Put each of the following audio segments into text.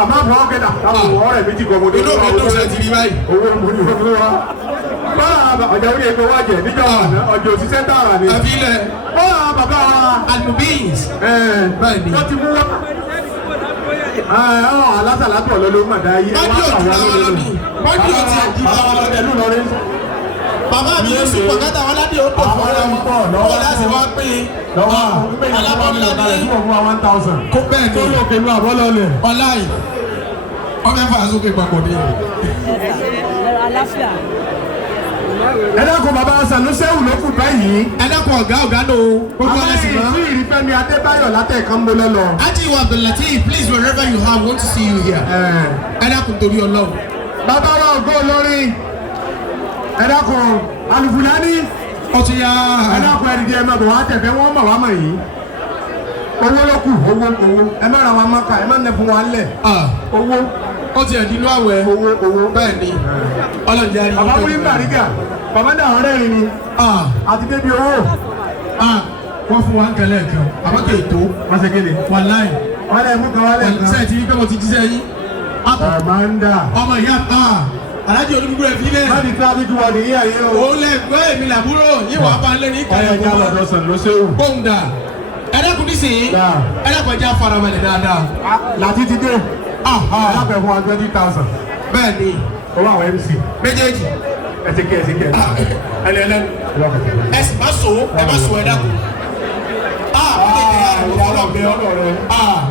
àmọ́ àwọn ọ̀gẹ̀dà táwọn ọ̀rẹ́ méjì kan mo dé. inú mi dùn sẹ́ẹ̀ ti rí báyìí. owó mo ní owó wa. báwa ọjà orí epo wá jẹ níjọ́ àná ọjọ́ òṣìṣẹ́ tààrà ni. àfilẹ̀. báwa bàbá wa. alubins. bẹ́ẹ̀ ni. wọ́n ti mú wá. alásàlátù ọ̀lọ́lọ́ mà dá yé. bọ́dí òtún àwọn lónìí. bọ́dí òtún àdìbò. bàbá mi yóò sùn pọ̀kátà wọn lábẹ́ ó pọ̀ fún ọ̀rẹ́ wọn. wọ́n láti wá pín in. alábọ́nlá ní kó bẹ́ẹ̀ ni tó lókè ní àbọ́lọ́lẹ̀. ọláì ọmọ ẹ̀fà sókè papọ̀ ní. ẹ dákun bàbá Sanusewu ló kù báyìí. ẹ dákun ọ̀gá ló gbogbo ẹlẹ́sìn náà. àbẹ́yìn tí ìrìfẹ́mi Adébáyọ̀ látẹ̀kan mú lọ́lọ́. Ajiwa Abdulateef, please wherever you are, want to see you here. ẹ dákun torí Ọlọ́run. bàbá wa ògo olórin ẹ dákun Alufulani. ó ti yá. ẹ dákun ẹ̀rìndì ẹ̀ máa bọ̀ wá tẹ̀fẹ́ wọ́n mọ̀ wá mọ̀ yìí. owó ló kù owó ẹ má ra wa mọ́ka ẹ má nẹ fún wa lẹ̀. owó ó ti ẹ̀dín inú àwẹ̀. owó bẹ́ẹ̀ ni ọlọ́njẹ́ àríyá. bàbá wúlí Bàrígà bàbá dà ọ̀rẹ́ rìn ni àti débi owó. wọ́n fún wa ń kẹlẹ́ kan àmọ́ kì í tó. wọ́n ṣe kéde. wàláì. wọ́n lè mú kan wá lẹ̀ kan. sẹ́ẹ̀ tí pé mo ti jíṣẹ́ yín. Amanda. ọmọ ìyá alájẹ olúkúkú rẹ̀ fi lẹ̀. má di tíráfíkì wà ní yíyá yìí o. òun lè gbọ́ èmi làbúrò yín wàá bá ń lé ní ìkàlẹ̀ ọ̀yà ìjà lọ́dọ̀ Sanusewu. kóńdà ẹ dákun nísìnyí ẹ dákun ẹja farabalẹ̀ dáadáa. láti ti dé. lábẹ́ fún wa 20,000. bẹ́ẹ̀ ni. owó àwọn MC. méjèèjì. ẹ ti kẹ́ ẹ ti kẹ́ ẹ. ẹlẹ́lẹ́ ẹ sì má so ẹ má so ẹ dákun.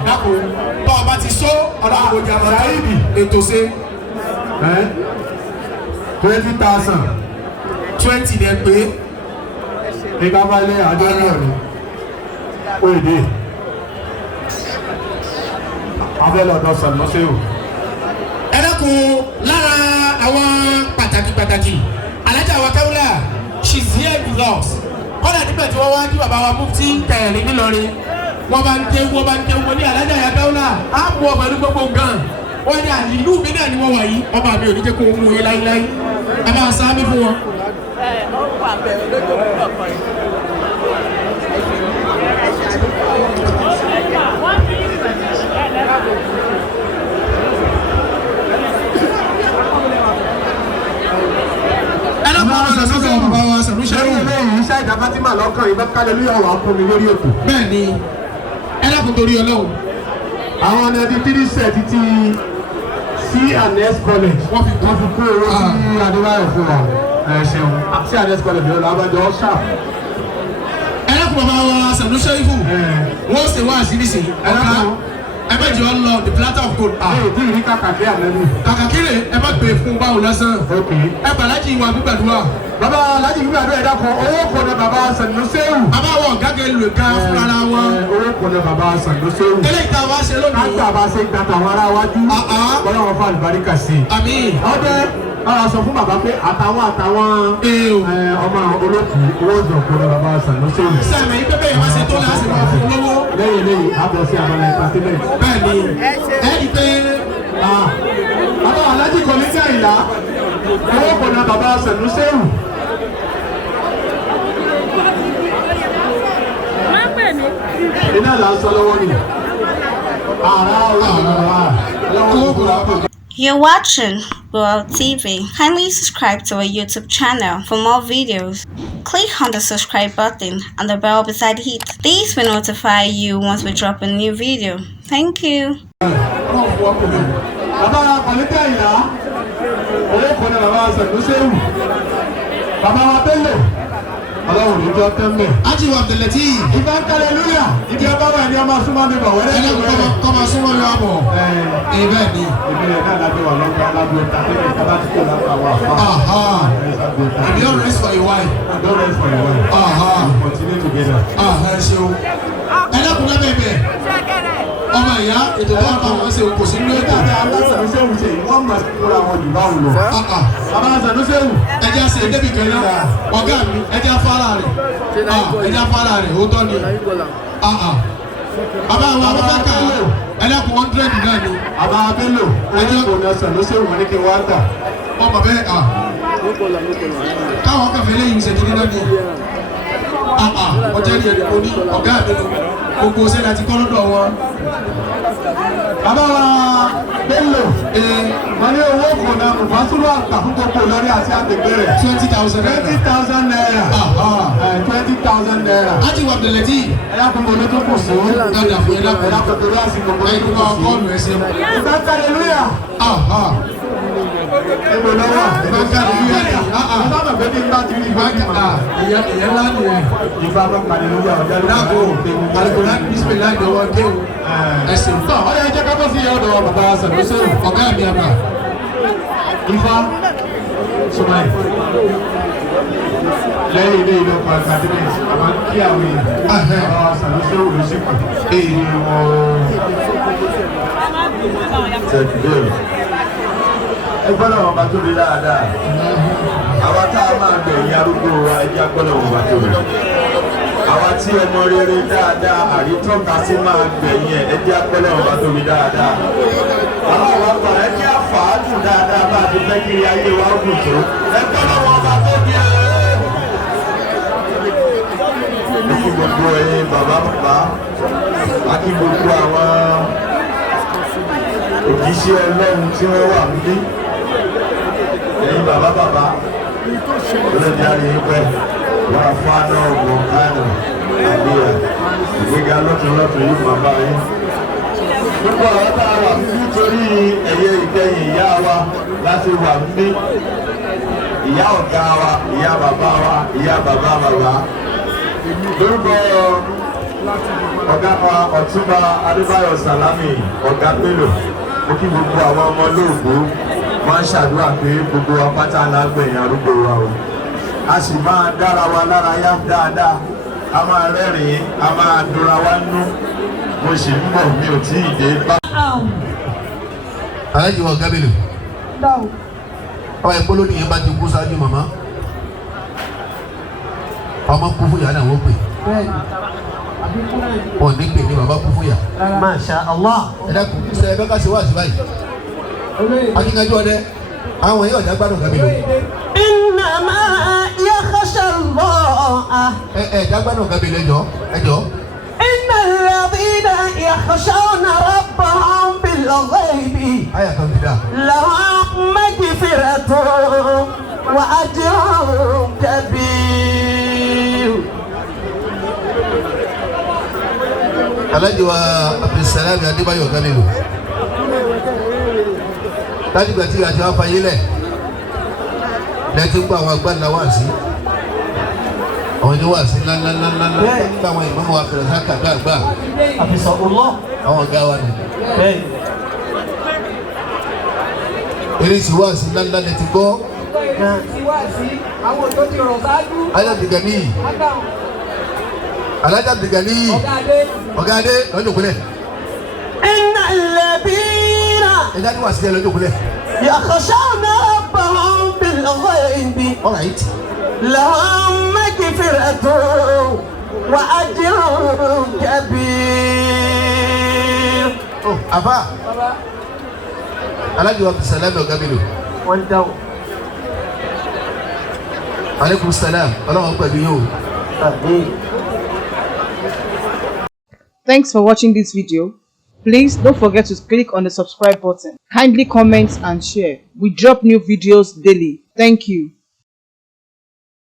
dákun tọ́ ọba ti so ọ̀dà àbòjì àbọ̀tá ètò ṣe. 20,000. 20 ni ẹ pé. ní kábàlẹ̀ àjọ náà ni. ó èdè. abẹ́lọ́dọ̀ Sanusewu. ẹ dákun lára àwọn pàtàkì alájà wa Kaula she's here with us. kọ́dà nígbà tí wọ́n wá kí bàbá wa Mufti Kẹrin nílọrin wọ́n bá ń kéwú wọ́n ní alájà ya Kaula á mú ọmọ ní gbogbo nǹkan wọ́n ní àlìlú mi náà ni wọ́n wà yìí ọba mi ò ní jẹ́ kó mú yín láíláí ẹ bá sáábí fún wọn. iṣẹ́ ìdáfátímà lọ́kàn ìbá kálẹ̀ lóyè ọ̀rọ̀ akọni lórí ètò. bẹ́ẹ̀ ni ẹ dákun torí Ọlọ́run. àwọn ọ̀nà ẹbí 3 set ti C&S college. wọ́n fi kó owó sí Adébáyọ̀ fún wa. ẹ ṣeun C&S college lọ́la abájọ ṣá. ẹ dákun bàbá wa Sanusewu wọ́n ṣe wá àṣírísì ọ̀gá ẹ bẹ jọ lọ the platter of gold. ẹ tí ì rí kàkàkí àlẹ́nu. kàkàkiri ẹ bá gbé fún báwo lásán. ẹ bàlájì ìwà gbígbàdúrà. bàbá alájì gbígbàdúrà ẹ̀dá kan owó kò ní bàbá Sanusewu. bàbá wọn gàgé lè ká fúnra wọn. owó kò ní bàbá Sanusewu. eléyìí tá a wá ṣe lónìí. káàtà bá ṣe gbàtà àwọn ará wájú. bọ́lá wọn fún àlùbáríkà sí i. àmín. ọdẹ ara sọ fún bàbá pé àtàwọn ọmọ olókùn owó ìjọ̀kọ̀ ní bàbá Sanusewu. sẹ́mi pépé yẹn wá ṣe tó láti máa fún lówó. lẹ́yìn àbọ̀ sí abala entertainment. bẹ́ẹ̀ni ẹ rí pé bàbá alájì kò ní Àyìnlá owó kò ní bàbá Sanusewu. iná là ń sọ lọ́wọ́ ni. You're watching World TV. Kindly subscribe to our YouTube channel for more videos. Click on the subscribe button and the bell beside it. These will notify you once we drop a new video. Thank you. Bàbá Kọ̀lẹ́tẹ̀ Àyìnlá owó kò ní bàbá Sanusewu. Bàbá wa Bello ọlọ́run ní jọ tẹ́lẹ̀. Ajiwa Abdulateef. ìbá ń kálẹ̀ lóyà ìdí ọba wà ní ọmọ súnmọ́ mi bọ̀ wẹ́rẹ́. kọ́ máa súnmọ́ mi wá bọ̀. bẹ́ẹ̀ ni. ìbílẹ̀ náà lábẹ́ wà lọ́gbà alágbó ẹ̀ta tẹ́lẹ̀ ká bá ti kó lápá wà. I don't rest for a while. I don't rest for a while. We continue together. ẹ ṣeun. ẹ dákun lábẹ́ bẹ́ẹ̀. ọmọ ìyá ètò tó ń bá wọn ṣe kò sí ní ètò. bàbá Sanusewu ṣe wọ́n máa kóra wọn jù báwọn lọ. bàbá Sanusewu. ẹ jẹ́ ṣe débi kan náà ọ̀gá mi ẹ jẹ́ afárá rẹ̀ ẹ jẹ́ afárá rẹ̀ ó tọ́ ni. bàbá àwọn abẹ́fẹ́ kà ẹ lẹ́kùn 100 náà ni. bàbá Bello ẹ jẹ́ kò ní Sanusewu wọn ní kí wọ́n gbà. ọmọ bẹ́ẹ̀ káwọn kàfẹ́ lẹ́yìn ìṣèjì náà ni. ọjọ́ ìrìn ẹ̀dùn ní ọ̀gá mi gbogbo ṣẹ́ láti kọ́ lọ́dọ̀ wọn. bàbá wa mùfásúrò àgbà fún gbogbo lórí àti àgbègbè rẹ̀. 20,000 naira. 20,000 naira. 20,000 naira. Láti wà bẹ̀rẹ̀ tí. Ẹ̀yà kò mọ̀ ní tó kù sí. Dada fún ẹ̀dá Ẹ̀yà kò tó láti gbogbo ní tó kù sí. Ọkọ̀ọ̀nù ẹ̀sẹ̀. Ìbáka hallelujah. Ebo lọ́wọ́. Ìbáka hallelujah. Ọ̀sán bàbá mi bá ti rí ìbáka. Ìyẹn lánàá yẹn. Ìbáka hallelujah. Dàbò àlùkòrá bísímìlá ìdọ̀wọ́ kéwù. Ẹ̀sìn. Tọ́ ọ yẹ jẹ́ ká bọ́ sí ọ̀dọ̀ bàbá Sàdúsù. Ọ̀gá mi àgbà. Ifá Sọmáì. Lẹ́yìn ilé ìlú ọkọ̀ àgbàdìmẹ̀sì, àwọn kí àwọn èèyàn. Bàbá Sàdúsù olùsìnkú. Èyí wọ́n. Tẹ̀gbẹ́rù. Ẹgbọ́n náà wọ́n bá tóbi dáadáa. Àwa tá a máa gbẹ̀yìn arúgbó wa ẹjẹ́ agbọ́n náà wọ́n bá tóbi. Àwa tí ọmọ rere dáadáa àrítọ́ka sí máa gbẹ̀yìn ẹ̀ ẹjẹ́ agbọ́n náà wọ́n bá tóbi dáadáa. Aláwọ̀ àgbà ẹjẹ́ àfàádùn dáadáa bá a ti fẹ́ kiri ayé wa ó gùn tó. Ẹgbọ́n náà wọ́n bá tóbi ẹ̀. Kí gbogbo ẹ̀yin bàbá bàbá, a kí gbogbo àwọn òjíṣẹ́ Ọlọ́run tí wọ́n wà níbí. Ẹ̀yin bàbá bàbá, olóòdì àríyìn pẹ́, wọ́n fún àná ọ̀gbọ̀n kánà àbíyà, ìgbéga lọ́tùnlọ́tùn yìí bàbá yín. Gbogbo àwọn tá a wà nítorí ẹ̀yẹ ìkẹyìn ìyá wa láti wà níbí. Ìyá ọ̀gá wa, ìyá bàbá wa, ìyá bàbá bàbá. Lórúkọ ọ̀gá wa Ọ̀túnba Adébáyọ̀ Sàlámì ọ̀gá Bello, mo kí gbogbo àwọn ọmọ olóògbé máa ń ṣàdúrà pé gbogbo apáta lágbẹ̀yìn arúgbó wa o. A sì máa dára wa lára yá dáadáa, a máa rẹ́rìn-ín, a máa dúnra wa nú. Mo sì ń bọ̀ mi ò tí ì dé bá. Aláàjì wa ọ̀gá Bello. Ọ̀rọ̀ ẹ̀kọ́ lónìí yẹn bá ti kú sáájú màmá. Ọmọ kú fún ìyá náà wọ́n pè. Wọ́n ní pè ní bàbá kú fún ìyá. Masha Allah. Ẹ dákun ṣe ẹ bẹ́ ká ṣe wá sí báyìí. Akíkanjú ọdẹ, àwọn èèyàn ọ̀dà gbádùn ọ̀gá Bello. Innama yakhsha Allah. Ẹ dágbádùn ọ̀gá Bello ẹjọ́. Innal ladhina yakhshawna rabbahum bil ghaibi. Ayà kan ti dà. Lahum maghfiratun wa ajrun kabir. Aláàjì wa Abdulsalam Adébáyọ̀ ọ̀gá Bello. Láti gbà tí àti wá fayé lẹ̀ lẹ́tí ń gbọ́ àwọn agbáńlá wà sí àwọn ẹni wà sí ńláńláńláńlá nígbà àwọn ìmọ̀ wa fẹ̀rẹ̀ sáà kàdá àgbà Hafizahullah. àwọn ọ̀gá wa nì. Bẹ́ẹ̀. Eré sì wà sí ńláńlá lẹ́tí gbọ́. Àwọn tó ti rọ̀ sáájú. Alájà Abdulgani Alájà Abdulgani ọ̀gá adé lọ́jọ́ òkúlẹ̀. Innal ladhina ẹ̀dá ni wà sí ẹ lọ́jọ́ òkúlẹ̀. yakhshawna rabbahum bil ghaibi. All right. Lahum maghfiratun wa ajrun kabir. Oh, Afa Aláàjì wa Abdulsalam ọ̀gá Bello. Wọ́n dáwọ̀. Aleykum salaam ọlọ́run pẹ̀lú yóò. Thanks for watching this video. Please don't forget to click on the subscribe button. Kindly comment and share. We drop new videos daily. Thank you.